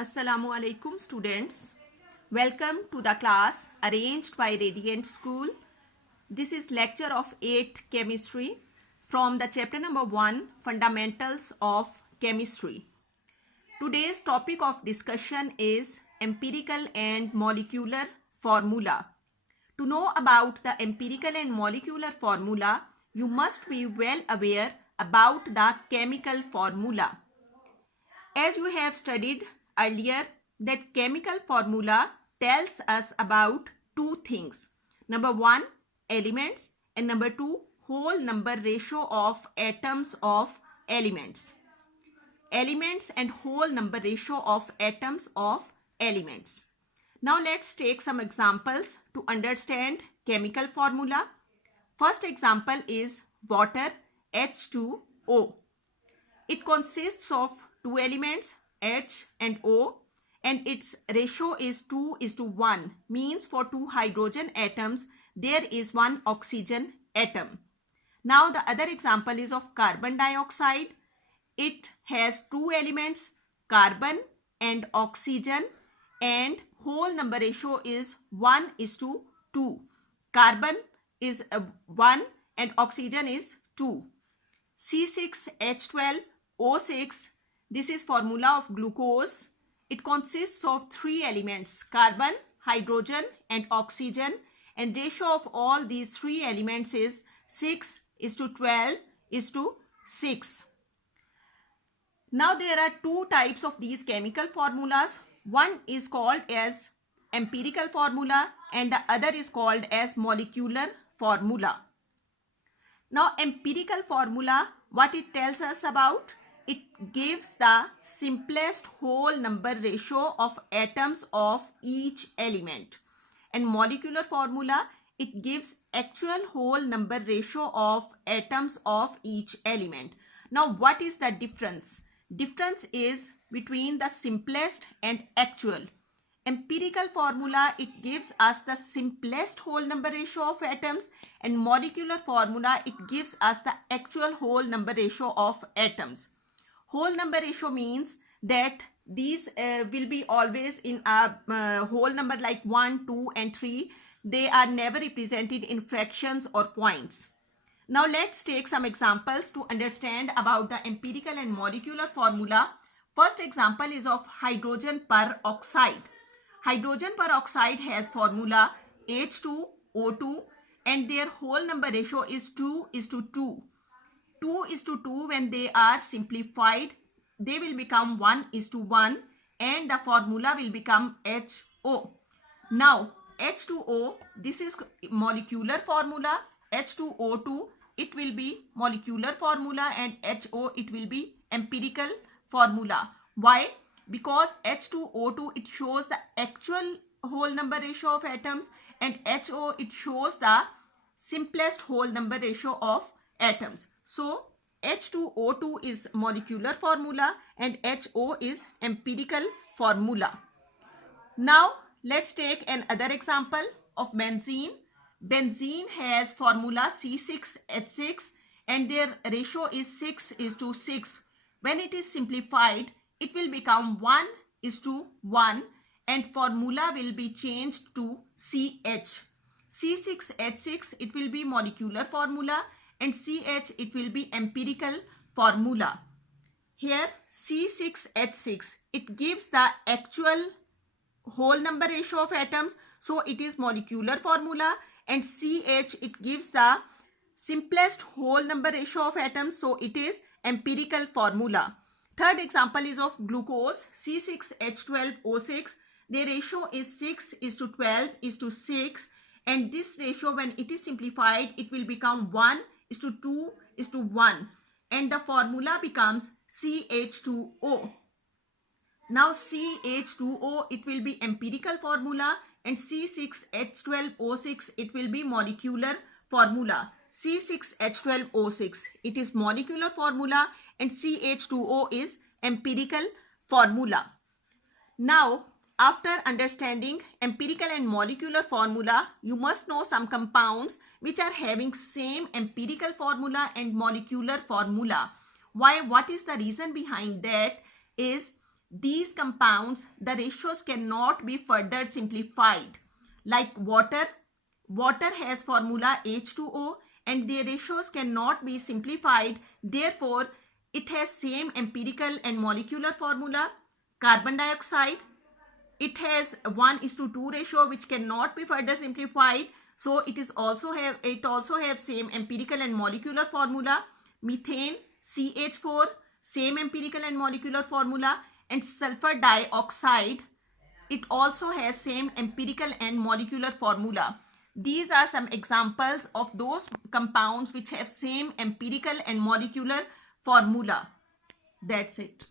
Assalamu alaikum students. Welcome to the class arranged by Radiant School. This is lecture of 8th chemistry from the chapter number 1 fundamentals of chemistry. Today's topic of discussion is empirical and molecular formula. To know about the empirical and molecular formula, you must be well aware about the chemical formula. As you have studied earlier, that chemical formula tells us about two things. Number one, elements, and number two, whole number ratio of atoms of elements. Elements and whole number ratio of atoms of elements. Now let's take some examples to understand chemical formula. First example is water H2O. It consists of two elements H and O, and its ratio is 2:1, means for two hydrogen atoms there is one oxygen atom. Now the other example is of carbon dioxide. It has two elements carbon and oxygen, and whole number ratio is 1:2. Carbon is 1 and oxygen is 2. C6H12O6, this is formula of glucose. It consists of three elements carbon, hydrogen and oxygen, and ratio of all these three elements is 6:12:6. Now there are two types of these chemical formulas. One is called as empirical formula and the other is called as molecular formula. Now empirical formula, what it tells us about? It gives the simplest whole number ratio of atoms of each element. And molecular formula, it gives actual whole number ratio of atoms of each element. Now what is the difference? Difference is between the simplest and actual. Empirical formula, it gives us the simplest whole number ratio of atoms, and molecular formula, it gives us the actual whole number ratio of atoms. Whole number ratio means that these will be always in a whole number like 1, 2 and 3. They are never represented in fractions or points. Now let's take some examples to understand about the empirical and molecular formula. First example is of hydrogen peroxide. Hydrogen peroxide has formula H2O2 and their whole number ratio is 2:2. 2:2, when they are simplified, they will become 1:1 and the formula will become HO. Now H2O, this is molecular formula. H2O2, it will be molecular formula, and HO, it will be empirical formula. Why? Because H2O2, it shows the actual whole number ratio of atoms, and HO, it shows the simplest whole number ratio of atoms. So H2O2 is molecular formula and HO is empirical formula. Now let's take another example of benzene. Benzene has formula C6H6 and their ratio is 6:6. When it is simplified, it will become 1:1 and formula will be changed to CH. C6H6, it will be molecular formula, and CH, it will be empirical formula. Here C6H6, it gives the actual whole number ratio of atoms, so it is molecular formula, and CH, it gives the simplest whole number ratio of atoms, so it is empirical formula. Third example is of glucose C6H12O6. The ratio is 6:12:6, and this ratio, when it is simplified, it will become 1:2:1 and the formula becomes CH2O. Now CH2O, it will be empirical formula, and C6H12O6, it will be molecular formula. C6H12O6, it is molecular formula and CH2O is empirical formula. Now after understanding empirical and molecular formula, you must know some compounds which are having same empirical formula and molecular formula. Why? What is the reason behind that? Is these compounds, the ratios cannot be further simplified. Like water has formula H2O and their ratios cannot be simplified. Therefore, it has same empirical and molecular formula. Carbon dioxide, it has 1:2 ratio which cannot be further simplified. So it also have same empirical and molecular formula. Methane, CH4, same empirical and molecular formula. And sulfur dioxide, it also has same empirical and molecular formula. These are some examples of those compounds which have same empirical and molecular formula. That's it.